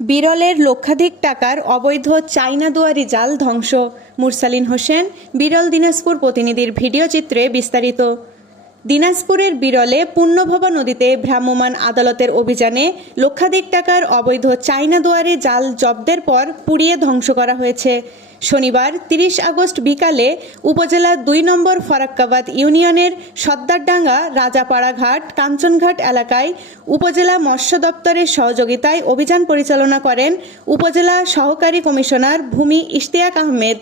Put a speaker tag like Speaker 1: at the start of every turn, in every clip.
Speaker 1: বিরলের লক্ষাধিক টাকার অবৈধ চাইনা দুয়ারি জাল ধ্বংস। মুরসালিন হোসেন, বিরল দিনাজপুর প্রতিনিধির ভিডিও চিত্রে বিস্তারিত। দিনাজপুরের বিরলে পূর্ণভবা নদীতে ভ্রাম্যমাণ আদালতের অভিযানে লক্ষাধিক টাকার অবৈধ চাইনা দুয়ারি জাল জব্দের পর পুড়িয়ে ধ্বংস করা হয়েছে। শনিবার তিরিশ আগস্ট বিকালে উপজেলা দুই নম্বর ফরাক্কাবাদ ইউনিয়নের সর্দারডাঙ্গা রাজাপাড়া ঘাট কাঞ্চনঘাট এলাকায় উপজেলা মৎস্য দপ্তরের সহযোগিতায় অভিযান পরিচালনা করেন উপজেলা সহকারী কমিশনার ভূমি ইশতিয়াক আহমেদ।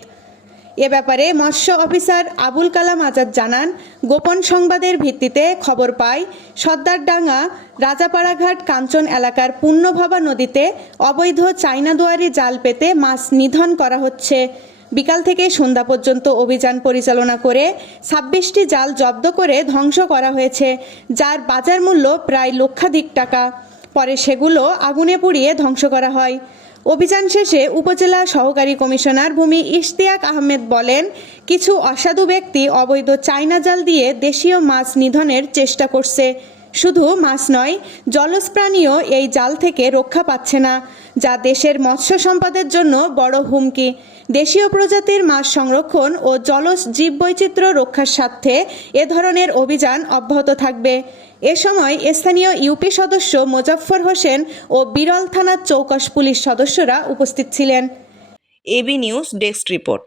Speaker 1: এ ব্যাপারে মৎস্য অফিসার আবুল কালাম আজাদ জানান, গোপন সংবাদের ভিত্তিতে খবর পাই সর্দারডাঙ্গা রাজাপাড়াঘাট, কাঞ্চন এলাকার পূর্ণভবা নদীতে অবৈধ চাইনা দুয়ারি জাল পেতে মাছ নিধন করা হচ্ছে। বিকাল থেকে সন্ধ্যা পর্যন্ত অভিযান পরিচালনা করে ছাব্বিশটি জাল জব্দ করে ধ্বংস করা হয়েছে, যার বাজার মূল্য প্রায় লক্ষাধিক টাকা। পরে সেগুলো আগুনে পুড়িয়ে ধ্বংস করা হয়। অভিযান শেষে উপজেলা সহকারী কমিশনার ভূমি ইশতিয়াক আহমেদ বলেন, কিছু অসাধু ব্যক্তি অবৈধ চাইনা জাল দিয়ে দেশীয় মাছ নিধনের চেষ্টা করছে। শুধু মাছ নয় জলজ প্রাণীও এই জাল থেকে রক্ষা পাচ্ছে না, যা দেশের মৎস্য সম্পদের জন্য বড় হুমকি। দেশীয় প্রজাতির মাছ সংরক্ষণ ও জলজ জীববৈচিত্র্য রক্ষার স্বার্থে এ ধরনের অভিযান অব্যাহত থাকবে। এ সময় স্থানীয় ইউপি সদস্য মোজাফফর হোসেন ও বিরল থানার চৌকশ পুলিশ সদস্যরা উপস্থিত ছিলেন।
Speaker 2: AB news desk report.